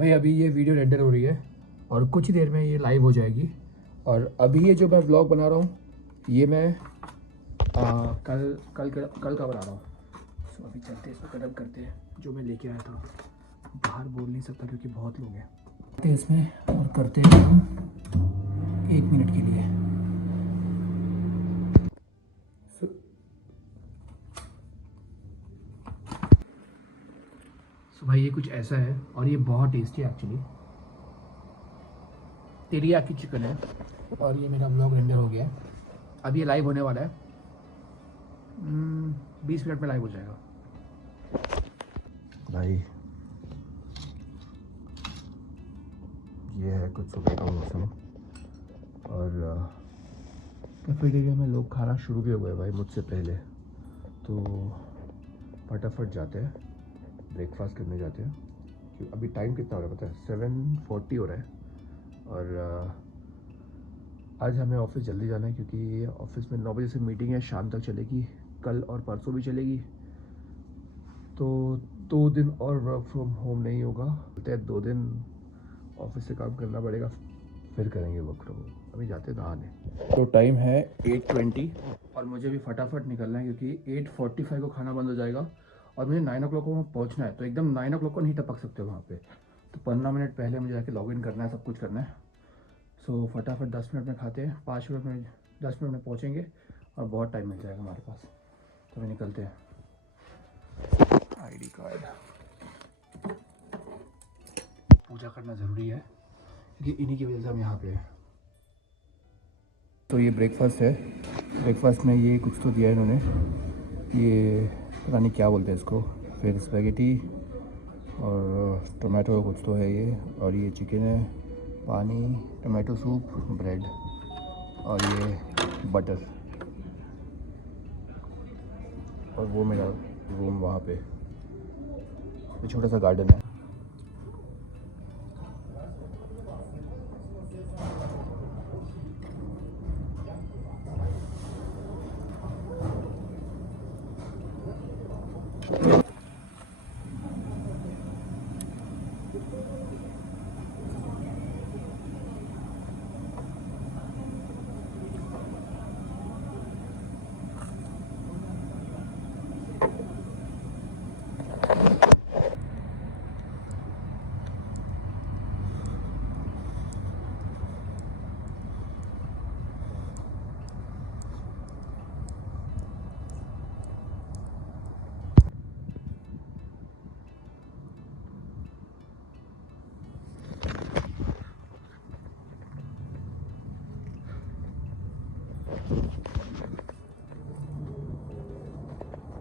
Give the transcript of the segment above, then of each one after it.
भाई अभी ये वीडियो रेंडर हो रही है और कुछ ही देर में ये लाइव हो जाएगी। और अभी ये जो मैं व्लॉग बना रहा हूँ ये मैं कल का बना रहा हूँ। सो अभी चलते हैं, इसको कदम करते हैं। जो मैं लेके आया था बाहर बोल नहीं सकता क्योंकि बहुत लोग हैं। इसमें और करते हैं हम 1 मिनट के लिए। सो भाई ये कुछ ऐसा है और ये बहुत टेस्टी है एक्चुअली। तेरियाकी चिकन है और ये मेरा व्लॉग रेंडर हो गया है। अब ये लाइव होने वाला है। 20 मिनट में लाइव हो जाएगा। भाई ये है कुछ सुबह का मौसम और कैफेटेरिया में लोग खाना शुरू भी हो गए भाई मुझसे पहले। तो फटाफट जाते हैं, ब्रेकफास्ट करने जाते हैं। क्योंकि अभी टाइम कितना हो रहा है पता है? 7:40 हो रहा है। और आज हमें ऑफिस जल्दी जाना है क्योंकि ऑफिस में 9 बजे से मीटिंग है, शाम तक चलेगी, कल और परसों भी चलेगी। तो 2 दिन और वर्क फ्रॉम होम नहीं होगा, बोलते हैं 2 दिन ऑफिस से काम करना पड़ेगा, फिर करेंगे वर्क फ्रॉम होम। अभी जाते नहाने। तो टाइम है 8:20 और मुझे भी फटाफट निकलना है क्योंकि 8:45 को खाना बंद हो जाएगा और मुझे 9 o'clock को वहाँ पहुँचना है। तो एकदम 9 o'clock को नहीं टपक सकते वहाँ पे। तो 15 मिनट पहले मुझे जाके लॉग इन करना है, सब कुछ करना है। सो फटाफट 10 मिनट में खाते हैं, 5 मिनट में 10 मिनट में पहुँचेंगे और बहुत टाइम मिल जाएगा हमारे पास। तो हमें निकलते हैं। आईडी कार्ड, पूजा करना ज़रूरी है क्योंकि इन्हीं की वजह से हम यहाँ पे हैं। तो ये ब्रेकफास्ट है। ब्रेकफास्ट में ये कुछ तो दिया है इन्होंने, ये पता नहीं क्या बोलते हैं इसको। फिर स्पैगेटी और टोमेटो कुछ तो है ये, और ये चिकन है, पानी, टोमेटो सूप, ब्रेड और ये बटर। और वो मेरा रूम वहाँ पे, ये छोटा सा गार्डन है।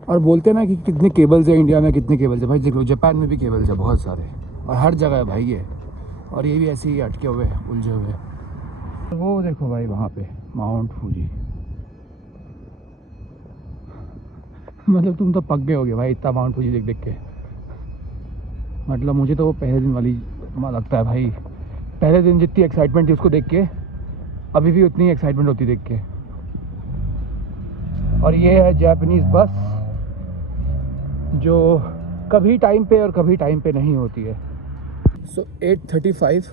और बोलते हैं ना कि कितने केबल्स है इंडिया में, कितने केबल्स है। भाई देख लो, जापान में भी केबल्स है बहुत सारे और हर जगह है भाई ये। और ये भी ऐसे ही अटके हुए उलझे हुए। वो देखो भाई वहाँ पे माउंट फूजी। मतलब तुम तो पक गए होगे भाई इतना माउंट फूजी देख देख के। मतलब मुझे तो वो पहले दिन वाली लगता है भाई। पहले दिन जितनी एक्साइटमेंट थी उसको देख के अभी भी उतनी एक्साइटमेंट होती देख के। और ये है जापानीज़ बस जो कभी टाइम पे और कभी टाइम पे नहीं होती है। सो 8:35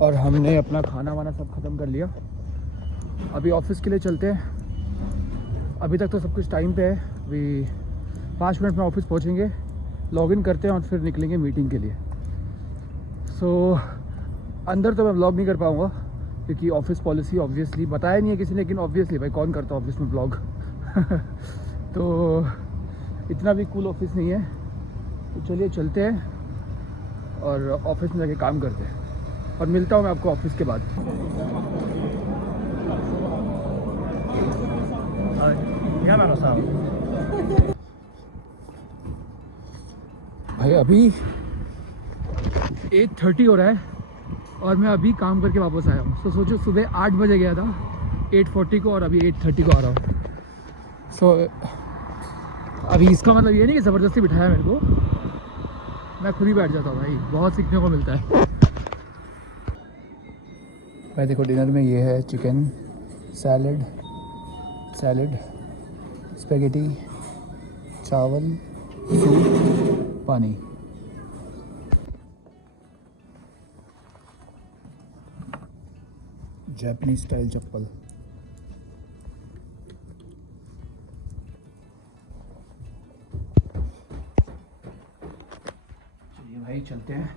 और हमने अपना खाना वाना सब ख़त्म कर लिया। अभी ऑफिस के लिए चलते हैं। अभी तक तो सब कुछ टाइम पे है। अभी 5 मिनट में ऑफिस पहुंचेंगे, लॉगिन करते हैं और फिर निकलेंगे मीटिंग के लिए। सो अंदर तो मैं व्लॉग नहीं कर पाऊँगा क्योंकि ऑफिस पॉलिसी ऑब्वियसली बताया नहीं है किसी ने, लेकिन ऑब्वियसली भाई कौन करता है ऑफिस में व्लॉग। तो इतना भी कूल ऑफिस नहीं है। तो चलिए चलते हैं और ऑफिस में जाके काम करते हैं और मिलता हूँ मैं आपको ऑफिस के बाद। भाई अभी 8:30 हो रहा है और मैं अभी काम करके वापस आया हूँ। तो सोचो सुबह 8 बजे गया था 8:40 को और अभी 8:30 को आ रहा हूँ। सो अभी इसका मतलब ये नहीं कि ज़बरदस्ती बिठाया मेरे को, मैं खुद ही बैठ जाता हूँ भाई। बहुत सीखने को मिलता है भाई। देखो डिनर में ये है चिकन, सैलड, स्पैगेटी, चावल, सूप, पानी। जापानीज स्टाइल चप्पल। चलिए भाई चलते हैं।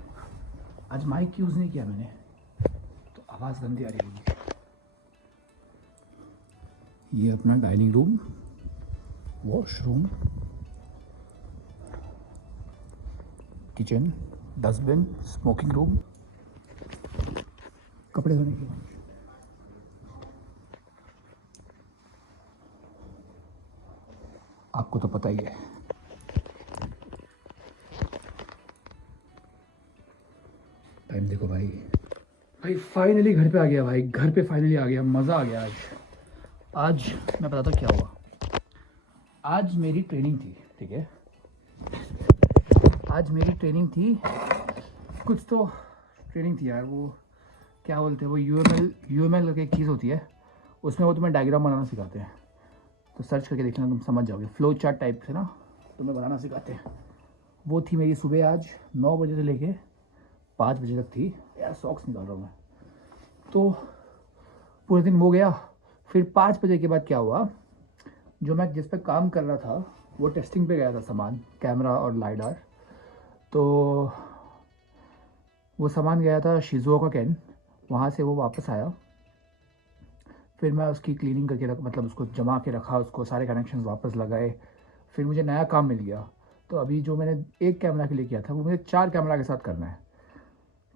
आज माइक यूज़ नहीं किया मैंने तो आवाज़ गंदी आ रही होगी। ये अपना dining room, washroom, kitchen, dustbin, smoking room, कपड़े धोने के लिए। आपको तो पता ही है। टाइम देखो भाई। भाई फाइनली घर पे आ गया भाई, घर पे फाइनली आ गया, मज़ा आ गया आज। आज मैं बताता क्या हुआ। आज मेरी ट्रेनिंग थी, ठीक है। आज मेरी ट्रेनिंग थी, कुछ तो ट्रेनिंग थी यार, वो क्या बोलते हैं, वो यूएमएल करके एक चीज़ होती है, उसमें वो तुम्हें डायग्राम बनाना सिखाते हैं। तो सर्च करके देखना, तुम समझ जाओगे, फ्लो चार्ट टाइप से ना तुम्हें बनाना सिखाते हैं। वो थी मेरी सुबह आज 9 बजे से लेके 5 बजे तक थी। यार सॉक्स निकाल रहा हूँ मैं। तो पूरे दिन वो गया। फिर 5 बजे के बाद क्या हुआ, जो मैं जिस पे काम कर रहा था वो टेस्टिंग पे गया था, सामान, कैमरा और लाइडार। तो वो सामान गया था शिजुओका कैन, वहाँ से वो वापस आया। फिर मैं उसकी क्लीनिंग करके मतलब उसको जमा के रखा, उसको सारे कनेक्शंस वापस लगाए। फिर मुझे नया काम मिल गया। तो अभी जो मैंने एक कैमरा के लिए किया था वो मुझे 4 कैमरा के साथ करना है।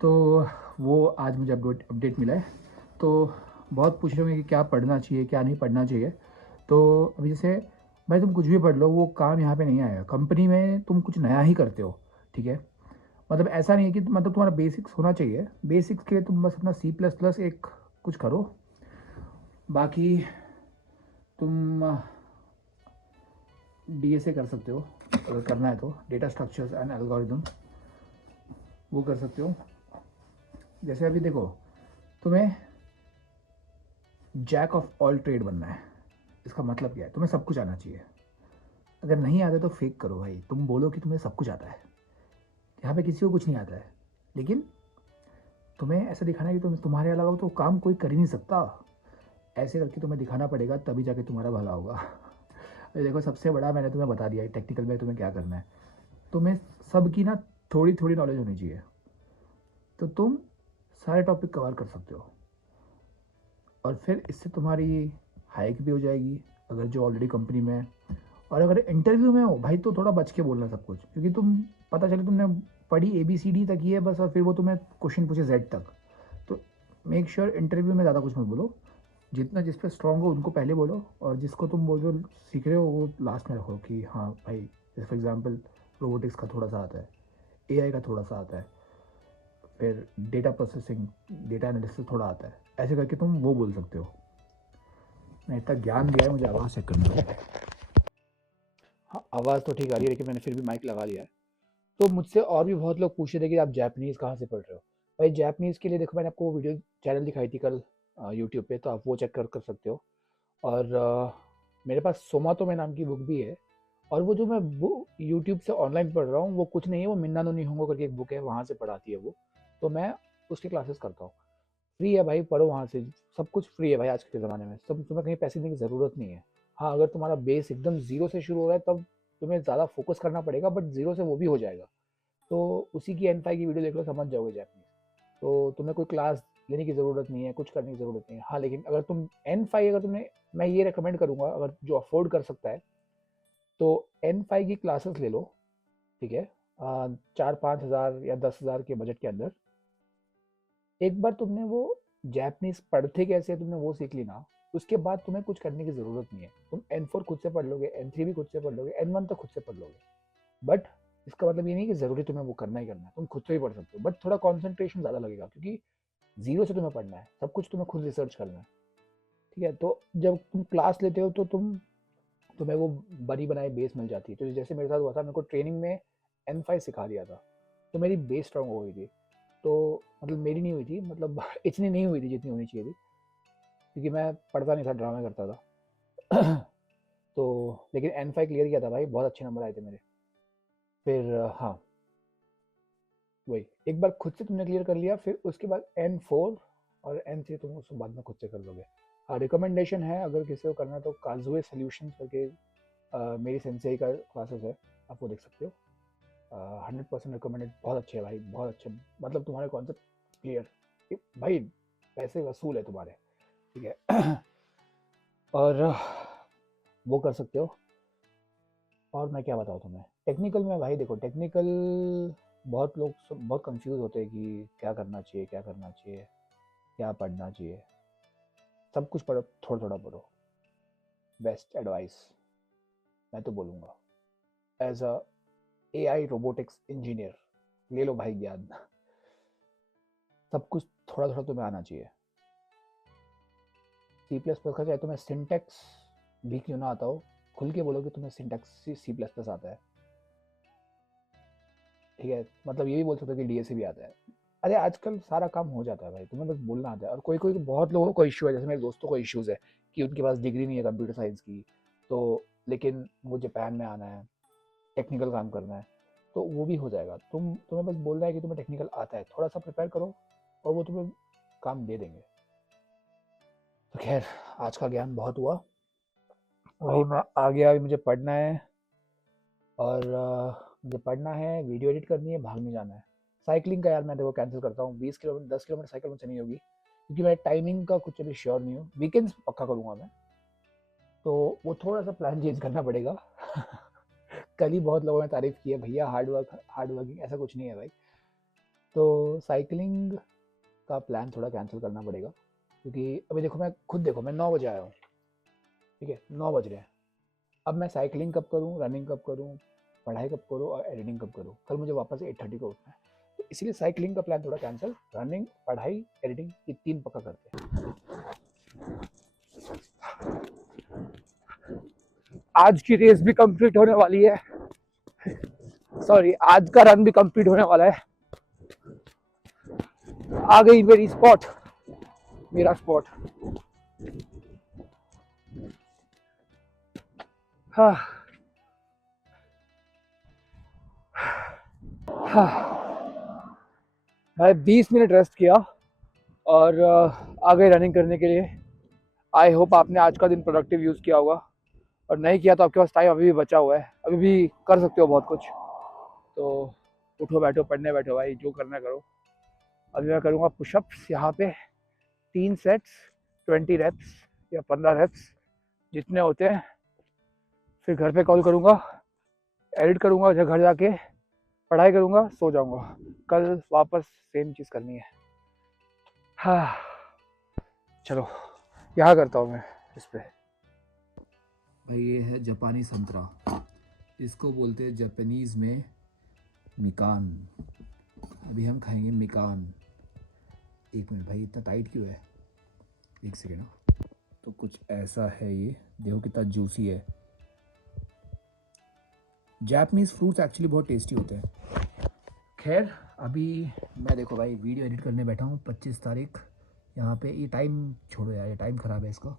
तो वो आज मुझे अपडेट मिला है। तो बहुत पूछ रहे होंगे कि क्या पढ़ना चाहिए क्या नहीं पढ़ना चाहिए। तो अभी जैसे भाई तुम कुछ भी पढ़ लो, वो काम यहाँ पे नहीं आएगा। कंपनी में तुम कुछ नया ही करते हो, ठीक है। मतलब ऐसा नहीं है कि मतलब तुम्हारा बेसिक्स होना चाहिए। बेसिक्स के लिए तुम बस अपना C++ एक कुछ करो, बाकी तुम DSA कर सकते हो अगर करना है तो, डेटा स्ट्रक्चर्स एंड एल्गोरिदम, वो कर सकते हो। जैसे अभी देखो, तुम्हें जैक ऑफ ऑल ट्रेड बनना है। इसका मतलब क्या है, तुम्हें सब कुछ आना चाहिए। अगर नहीं आता तो फेक करो भाई, तुम बोलो कि तुम्हें सब कुछ आता है। यहाँ पे किसी को कुछ नहीं आता है, लेकिन तुम्हें ऐसा दिखाना है कि तुम्हारे अलावा तो काम कोई कर ही नहीं सकता। ऐसे करके तुम्हें दिखाना पड़ेगा, तभी जाके तुम्हारा भला होगा। अरे देखो, सबसे बड़ा मैंने तुम्हें बता दिया है टेक्निकल में तुम्हें क्या करना है। तुम्हें सबकी ना थोड़ी थोड़ी नॉलेज होनी चाहिए, तो तुम सारे टॉपिक कवर कर सकते हो। और फिर इससे तुम्हारी हाइक भी हो जाएगी अगर जो ऑलरेडी कंपनी में है। और अगर इंटरव्यू में हो भाई तो थोड़ा बच के बोलना सब कुछ, क्योंकि तुम पता चले तुमने पढ़ी ABCD तक ही है बस, और फिर वो तुम्हें क्वेश्चन पूछे Z तक। तो मेक श्योर इंटरव्यू में ज़्यादा कुछ मत बोलो। जितना जिस पे स्ट्रांग हो उनको पहले बोलो, और जिसको तुम बोल रहे हो सीख रहे हो वो लास्ट में रखो कि हाँ भाई, जैसे फॉर एग्जांपल रोबोटिक्स का थोड़ा सा आता है, AI का थोड़ा सा आता है, फिर डेटा प्रोसेसिंग, डेटा एनालिसिस थोड़ा आता है। ऐसे करके तुम वो बोल सकते हो। मैं इतना ज्ञान दिया है, मुझे आवाज़ चेक करनी है। हाँ, आवाज़ तो ठीक आ रही है, लेकिन मैंने फिर भी माइक लगा लिया है। तो मुझसे और भी बहुत लोग पूछे थे कि आप जापानीज़ कहाँ से पढ़ रहे हो। भाई जापानीज़ के लिए देखो, मैंने आपको वो वीडियो चैनल दिखाई थी कल यूट्यूब पे, तो आप वो चेक कर सकते हो। और मेरे पास सोमाटोमे नाम की बुक भी है। और वो जो मैं बुक यूट्यूब से ऑनलाइन पढ़ रहा हूँ वो कुछ नहीं है, वो मिन्ना नो निहोंगो करके एक बुक है, वहाँ से पढ़ाती है वो। तो मैं उसकी क्लासेस करता हूँ। फ्री है भाई, पढ़ो वहाँ से। सब कुछ फ्री है भाई आज के ज़माने में, सब तुम्हें कहीं पैसे देने की ज़रूरत नहीं है। हाँ, अगर तुम्हारा बेस एकदम ज़ीरो से शुरू हो रहा है तब तुम्हें ज़्यादा फोकस करना पड़ेगा, बट ज़ीरो से वो भी हो जाएगा। तो उसी की N5 की वीडियो देख लो, समझ जाओगे जापानीज़। तो तुम्हें कोई क्लास लेने की ज़रूरत नहीं है, कुछ करने की ज़रूरत नहीं है। हाँ, लेकिन अगर तुम N5 अगर तुमने, मैं ये रिकमेंड करूँगा, अगर जो अफोर्ड कर सकता है तो N5 की क्लासेस ले लो, ठीक है। 4-5 हज़ार या 10 हज़ार के बजट के अंदर। एक बार तुमने वो जापानीज पढ़ते कैसे तुमने वो सीख ली ना, उसके बाद तुम्हें कुछ करने की ज़रूरत नहीं है। तुम N4 खुद से पढ़ लोगे, N3 भी खुद से पढ़ लोगे, N1 तक खुद से पढ़ लोगे। बट इसका मतलब ये नहीं कि ज़रूरी तुम्हें वो करना ही करना है, तुम खुद से भी पढ़ सकते हो, बट थोड़ा कॉन्सेंट्रेशन ज़्यादा लगेगा, क्योंकि ज़ीरो से तुम्हें पढ़ना है, सब कुछ तुम्हें खुद रिसर्च करना है, ठीक है। तो जब तुम क्लास लेते हो तो तुम्हें वो बनी बनाई बेस मिल जाती है। तो जैसे मेरे साथ हुआ था, मेरे को ट्रेनिंग में N5 सिखा दिया था, तो मेरी बेस स्ट्रांग हो गई थी। तो मतलब मेरी नहीं हुई थी, मतलब इतनी नहीं हुई थी जितनी होनी चाहिए थी, क्योंकि मैं पढ़ता नहीं था, ड्रामा करता था। तो लेकिन N5 क्लियर किया था भाई, बहुत अच्छे नंबर आए थे मेरे। फिर हाँ, वही एक बार खुद से तुमने क्लियर कर लिया, फिर उसके बाद N4 और N3 तुम उसको बाद में खुद से कर लोगे। हाँ, रिकमेंडेशन है अगर किसी को करना है तो काजुए सोल्यूशन करके मेरी सेंसेई का क्लासेस है, आप वो देख सकते हो। 100% रिकमेंडेड, बहुत अच्छे है भाई, बहुत अच्छे, मतलब तुम्हारे कॉन्सेप्ट क्लियर भाई, पैसे वसूल है तुम्हारे, ठीक है। और वो कर सकते हो। और मैं क्या बताऊँ तुम्हें टेक्निकल में, भाई देखो टेक्निकल बहुत लोग बहुत कंफ्यूज होते हैं कि क्या करना चाहिए, क्या करना चाहिए, क्या पढ़ना चाहिए। सब कुछ पढ़ो, थोड़ा थोड़ा पढ़ो। बेस्ट एडवाइस मैं तो बोलूँगा, as a AI robotics engineer ले लो भाई ज्ञान। सब कुछ थोड़ा थोड़ा तुम्हें आना चाहिए। C++ का चाहे तुम्हें सिंटेक्स भी क्यों ना आता हो, खुल के बोलो कि तुम्हें सिंटेक्स C++ आता है, ठीक है। मतलब ये भी बोल सकते हो कि DSC भी आता है। अरे आजकल सारा काम हो जाता है भाई, तुम्हें बस बोलना आता है। और कोई कोई बहुत लोगों को इश्यू है, जैसे मेरे दोस्तों को इश्यूज है कि उनके पास डिग्री नहीं है कंप्यूटर साइंस की, तो लेकिन वो जापान में आना है, टेक्निकल काम करना है, तो वो भी हो जाएगा। तुम्हें बस बोलना है कि तुम्हें टेक्निकल आता है, थोड़ा सा प्रिपेयर करो और वो तुम्हें काम दे देंगे। तो खैर, आज का ज्ञान बहुत हुआ, वही मैं आ गया। अभी मुझे पढ़ना है, और मुझे पढ़ना है, वीडियो एडिट करनी है, भागने जाना है। साइकिलिंग का यार मैं देखो कैंसिल करता हूँ, 20 किलोमीटर 10 किलोमीटर साइकिल मुझसे नहीं होगी, क्योंकि मैं टाइमिंग का कुछ अभी श्योर नहीं हूँ। वीकेंड्स पक्का करूँगा मैं, तो वो थोड़ा सा प्लान चेंज करना पड़ेगा। कल ही बहुत लोगों ने तारीफ की है, भैया हार्ड वर्किंग, ऐसा कुछ नहीं है भाई। तो साइकिलिंग का प्लान थोड़ा कैंसिल करना पड़ेगा, क्योंकि अभी देखो मैं खुद, देखो मैं 9 बजे आया हूँ, ठीक है, 9 बज रहे हैं। अब मैं साइकिलिंग कब करूँ, रनिंग कब करूँ, पढ़ाई कब करूँ और एडिटिंग कब करूँ? कल मुझे वापस 8:30 को उठना है, तो इसीलिए साइकिलिंग का प्लान थोड़ा कैंसिल, रनिंग, पढ़ाई, एडिटिंग, ये 3 पक्का करते हैं। आज की रेस भी कंप्लीट होने वाली है, सॉरी आज का रन भी कंप्लीट होने वाला है। आ गई मेरी स्पॉट, मेरा स्पॉट। हाँ हाँ भाई, 20 मिनट रेस्ट किया और आ गए रनिंग करने के लिए। आई होप आपने आज का दिन प्रोडक्टिव यूज़ किया होगा, और नहीं किया तो आपके पास टाइम अभी भी बचा हुआ है, अभी भी कर सकते हो बहुत कुछ। तो उठो बैठो, पढ़ने बैठो भाई, जो करना है करो। अभी मैं करूँगा पुशअप्स यहाँ पे, 3 सेट्स, 20 रेप्स या 15 रेप्स जितने होते हैं। फिर घर पे कॉल करूँगा, एडिट करूँगा, घर जाके पढ़ाई करूँगा, सो जाऊँगा। कल वापस सेम चीज़ करनी है। हाँ चलो, यहाँ करता हूँ मैं इस पे। भाई ये है जापानी संतरा, इसको बोलते हैं जापानीज़ में मिकान। अभी हम खाएंगे मिकान। एक मिनट भाई, इतना टाइट क्यों है, एक सेकेंड। तो कुछ ऐसा है ये, देखो कितना जूसी है। जापानीज़ फ्रूट्स एक्चुअली बहुत टेस्टी होते हैं। खैर अभी मैं देखो भाई वीडियो एडिट करने बैठा हूँ, 25 तारीख। यहाँ पे ये टाइम छोड़ो यार, ये टाइम ख़राब है इसका।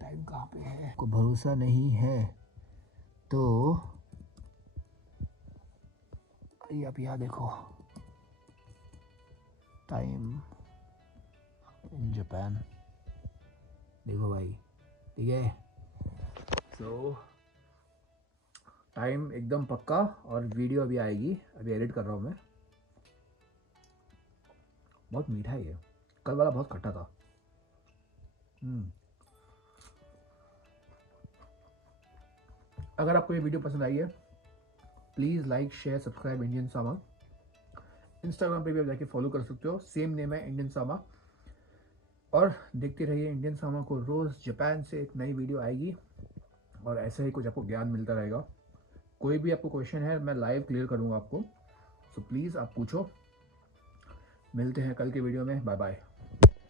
टाइम कहाँ पे है, को भरोसा नहीं है तो ये आप यहाँ देखो, टाइम इन जापान देखो भाई, ठीक है। सो टाइम एकदम पक्का, और वीडियो अभी आएगी, अभी एडिट कर रहा हूँ मैं। बहुत मीठा है ये, कल वाला बहुत खट्टा था। अगर आपको ये वीडियो पसंद आई है, please like share subscribe Indian Sama. Instagram पे भी आप जाके फॉलो कर सकते हो, सेम नेम है इंडियन सामा। और देखते रहिए इंडियन सामा को, रोज़ जापान से एक नई वीडियो आएगी, और ऐसे ही कुछ आपको ज्ञान मिलता रहेगा। कोई भी आपको क्वेश्चन है मैं लाइव क्लियर करूँगा आपको, सो प्लीज़ आप पूछो। मिलते हैं कल के वीडियो में, बाय बाय।